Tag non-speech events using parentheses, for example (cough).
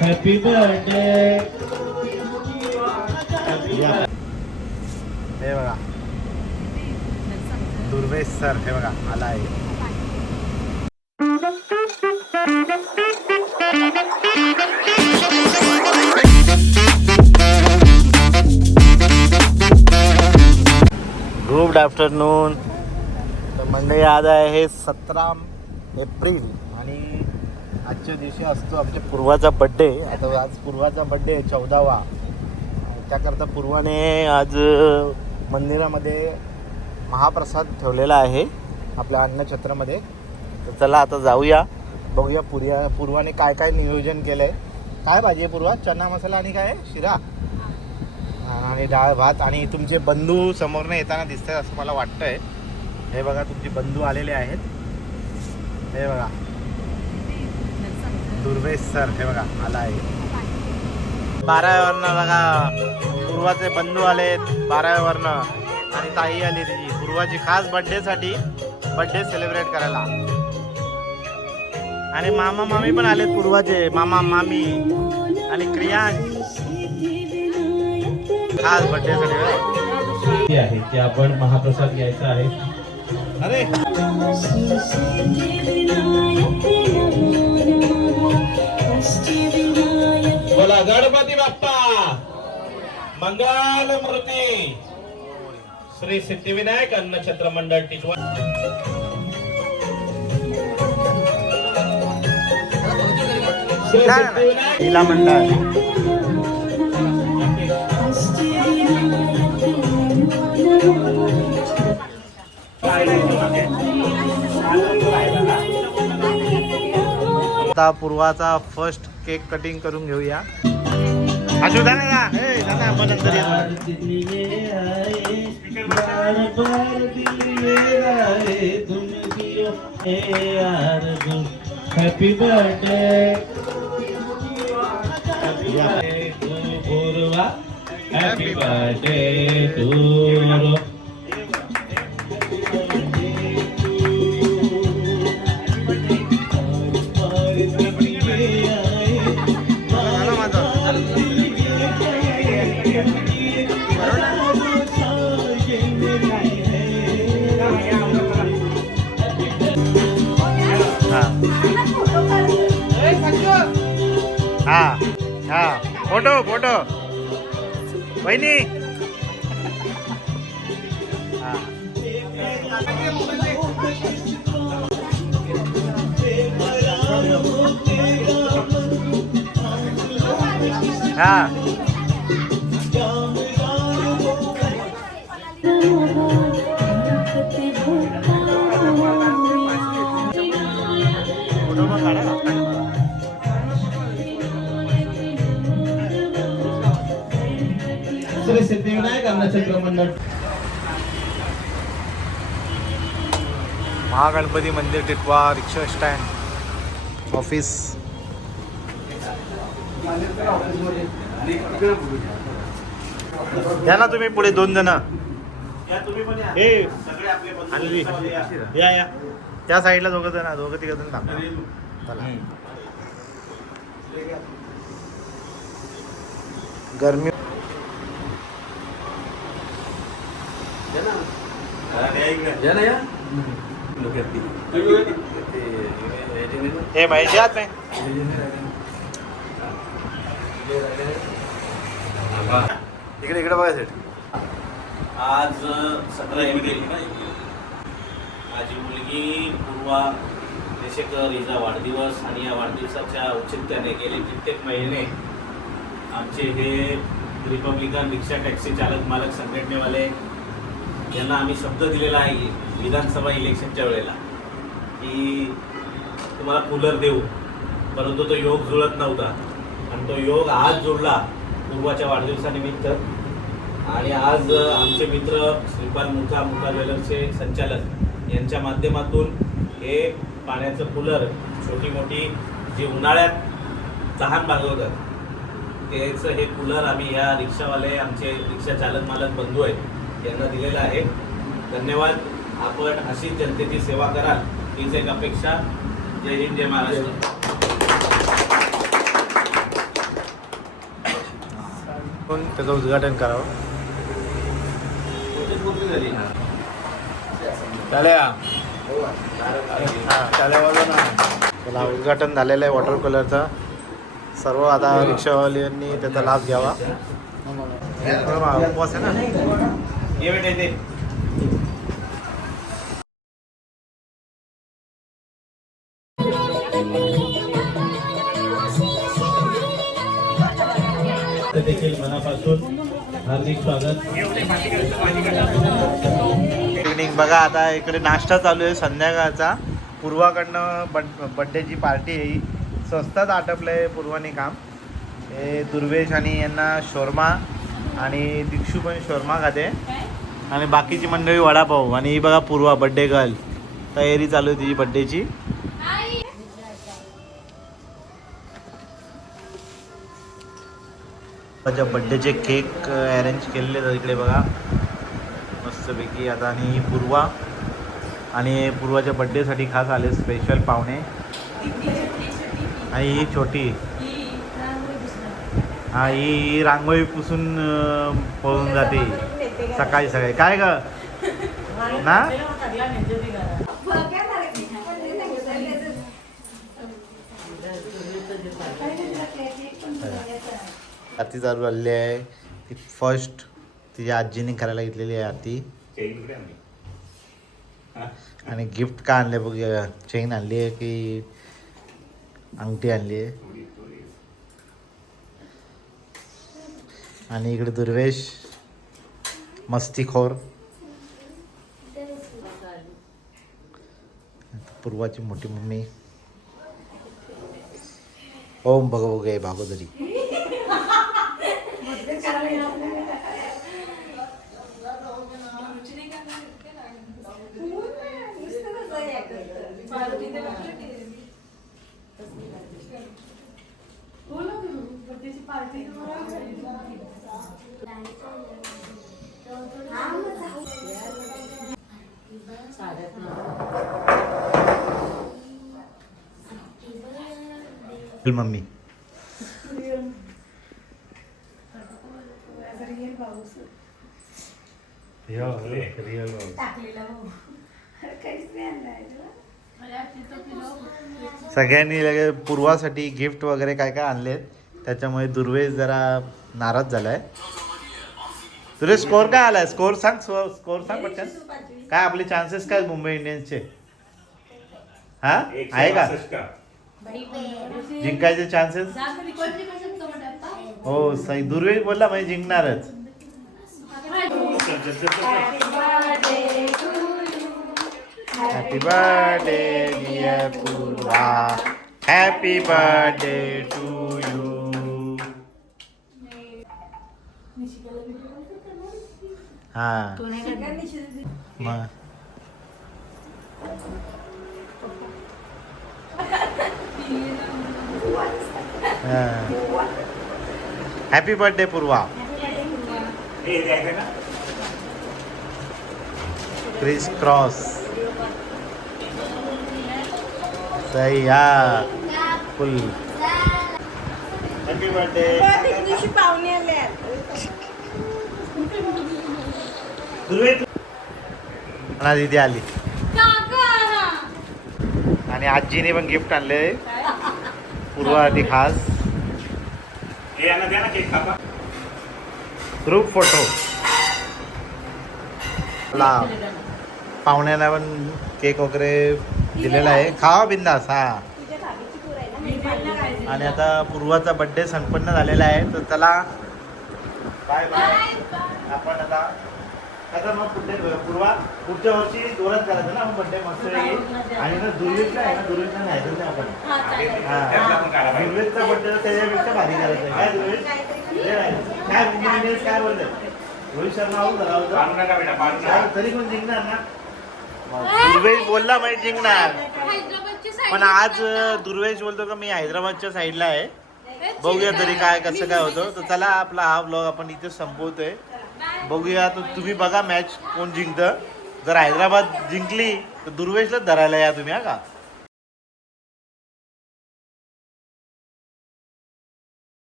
Happy birthday हे बघा. Durvesh sir हे बघा आला आहे गुड आफ्टरनून तर मंडळी आज आहे सतरा एप्रिल. आणि आजच्या दिवशी असतो आमच्या पूर्वाचा बड्डे आता आज पूर्वाचा बड्डे चौदावा. त्याकरता पूर्वाने आज मंदिरामध्ये महाप्रसाद ठेवलेला आहे आपल्या अन्नछत्रामध्ये. तर चला आता जाऊया बघूया पूर्या पूर्वाने काय काय नियोजन केलं आहे काय भाजी आहे पूर्वा? चना मसाला आणि काय आहे? शिरा? आणि डाळ भात. आणि तुमचे बंधू समोरनं येताना दिसतात असं मला वाटतंय. हे बघा तुमचे बंधू आलेले आहेत. हे बघा. दुर्वेश सर हे बघा आला आहे. बाराव्यावरनं बघा पूर्वाचे बंधू आलेत बाराव्यावरनं. आणि ताई आली तिची पूर्वाची खास बर्थडेसाठी बर्थडे सेलिब्रेट करायला. आणि मामा मामी पण आलेत पूर्वाचे मामा मामी आणि क्रियांश खास बर्थडेसाठी आहे की आपण महाप्रसाद घ्यायचा आहे. अरे! बोला गणपती बाप्पा. मंगल मूर्ती. श्री सिद्धिविनायक अन्नछत्र मंडळ टिटवा श्री सिद्धिविनायक. लीला आता पूर्वाचा फर्स्ट केक कटिंग करून घेऊया. का? नंतर. Happy birthday happy birthday to photo photo वहिनी हा. महागणपती मंदिर टिटवा रिक्षा स्टँड ऑफिस. या ना तुम्ही पुढे दोन जण. हे. आणली या. या त्या साईडला दोघं जण दोघं तिघ जण थांबा. चला. गरमी हे माहिती नाही इकडे इकडे बघा सेट आज सतरा एप्रिल माझी मुलगी पूर्वा देशेकर हिचा वाढदिवस आणि या वाढदिवसाच्या औचित्याने गेले कित्येक महिने आमचे हे रिपब्लिकन रिक्षा टॅक्सी चालक मालक संघटनेवाले यांना आम्ही शब्द दिलेला आहे विधानसभा इलेक्शनच्या वेळेला की तुम्हाला कूलर देऊ परंतु तो योग जुळत नव्हता. आणि तो योग आज जुळला पूर्वाच्या वाढदिवसानिमित्त. आणि आज आमचे मित्र श्रीपाल मुखा मुखा ज्वेलर्सचे संचालक यांच्या माध्यमातून हे पाण्याचं कूलर छोटी मोठी जी उन्हाळ्यात तहान भागवतात त्याचं हे कूलर आम्ही या रिक्षावाले आमचे रिक्षा चालक मालक बंधू आहेत यांना दिलेला आहे. धन्यवाद. आपण अशी जनतेची सेवा कराल हीच एक अपेक्षा. जय हिंद जय महाराष्ट्र. त्याचं उद्घाटन करावं. त्याला उद्घाटन झालेलं आहे वॉटर कलरचं सर्व आता रिक्षावाल्यांनी त्याचा लाभ घ्यावा. उपवास आहे ना? ते देखील मनापासून हार्दिक स्वागत. इव्हनिंग बघा आता इकडे नाश्ता चालू आहे संध्याकाळचा. पूर्वाकडनं बड बड्डेची पार्टी आहे ही. स्वस्तात आटपलं आहे पूर्वाने काम. हे दुर्वेश आणि यांना शोरमा. आणि दीक्षू पण शर्मा खाते. आणि बाकीची मंडळी वडापाव. आणि ही बघा पूर्वा बड्डे गर्ल तयारी चालू आहे तिची बड्डेची माझ्या बड्डेचे केक अरेंज केलेले आहेत इकडे बघा. मस्तपैकी आता आणि ही पूर्वा. आणि पूर्वाच्या बड्डेसाठी खास आले स्पेशल पाहुणे. आणि ही छोटी. हा ही रांगोळी पुसून पळून जाते. सकाळी सकाळी. काय ग? ना? आती चालू आलेली आहे. ती फर्स्ट तिच्या आजीने करायला घेतलेली आहे आती आणि गिफ्ट का आणले बघ चेन आणली आहे की अंगठी आणली आहे. आणि इकडे दुर्वेश मस्तीखोर. पूर्वाची मोठी मम्मी. ओम भगव गे भागोदरी (laughs) मम्मी रिअल सगळ्यांनी लगे पूर्वासाठी गिफ्ट वगैरे काय काय आणले त्याच्यामुळे दुर्वेश जरा नाराज झालाय. तुला स्कोर काय आलाय? स्कोर सांग स्कोर सांग पटकन. काय आपले चान्सेस काय मुंबई इंडियन्सचे? हा? आहे का? जिंकायचे चान्सेस हो सही दुर्वेश बोलला म्हणजे जिंकणारच. Happy birthday dear Purva happy birthday to you हा. मग happy birthday Purva. Criss cross सही हा. फुल हॅपी बर्थडे पाहुणे आले दिदी आली. आणि आजीने पण गिफ्ट आणले. पूर्वासाठी खास ग्रुप फोटो ला पाहुण्याला पण केक वगैरे दिलेला आहे. खावा बिंदास हा. आणि आता पूर्वाचा बड्डे संपन्न झालेला आहे तर त्याला बाय बाय आपण आता आता मग पुढे पूर्वा पुढच्या वर्षी जोरात करायचं ना बड्डे मस्त. आणि ना दुर्वेशला आहे ना दुर्वेशला नाही तर आपण. हा. दुर्वेशचा बड्डे त्याच्यापेक्षा भारी करायचं आहे. काय दुर्वेश नाही. काय इंडियन्स काय बोलतोय? रोहित शर्मा आऊट झाला होता. काय, तरी पण जिंकणार ना? दुर्वेश बोलला म्हणजे जिंकणार. पण आज दुर्वेश बोलतो का मी हैदराबादच्या साईडला आहे. बघूया तरी काय कसं काय होतं. तर चला आपला हा ब्लॉग आपण इथे संपवतोय. बघूया. तर तुम्ही बघा मॅच कोण जिंकतं. जर हैदराबाद जिंकली तर दुर्वेशलाच धरायला या तुम्ही हा का?